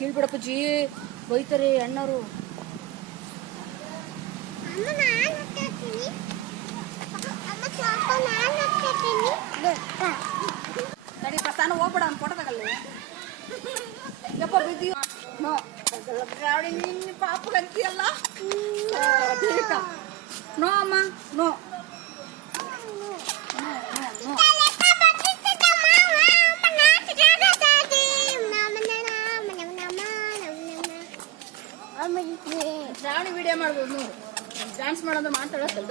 ಕೀಳ್ಬಿಡಪ್ಪಜ್ಜಿ ಬೈತಾರೆ ಅಣ್ಣವರು. ನಡಿ ಪ್ರಸ್ಥಾನ ಹೋಗ್ಬೇಡ ಅಂತ ಫೋಟೋ ತಗಲ್ಲ ಯಪ್ಪ ಬಿದ್ದೀವಿ ನೋ ನಿನ್ನ ಪಾಪಗಂತೀಯಲ್ಲ ನೋ ಅಮ್ಮ ನೋ ಶ್ರಾವಣಿ ವಿಡಿಯೋ ಮಾಡ್ಬೋದು ನೋಡು. ಡ್ಯಾನ್ಸ್ ಮಾಡೋದು ಮಾತಾಡೋದು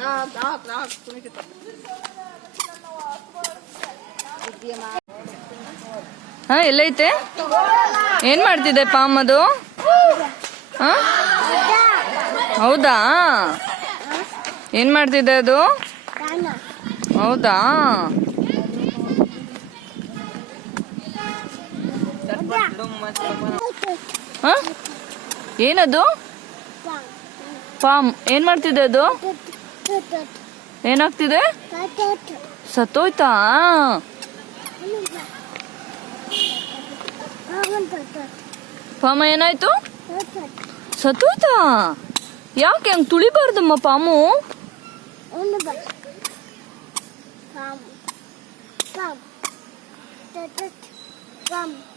ಹಾ ಎಲ್ಲೈತೆ? ಏನ್ ಮಾಡ್ತಿದ್ದೆ ಪಾಮ್ ಅದು? ಹೌದಾ, ಏನ್ ಮಾಡ್ತಿದ್ದೆ ಅದು? ಹೌದಾ, ಏನದು? ಪಾಮ್ ಏನ್ ಮಾಡ್ತಿದೆ ಅದು? ಏನಾಗ್ತಿದೆ? ಸತ್ತೋಯ್ತಾ? ಪಾಮ ಏನಾಯ್ತು? ಸತ್ತೋಯ್ತಾ? ಯಾಕೆ ಹಂಗ್ ತುಳಿಬಾರ್ದಮ್ಮ ಪಾಮು? Pam.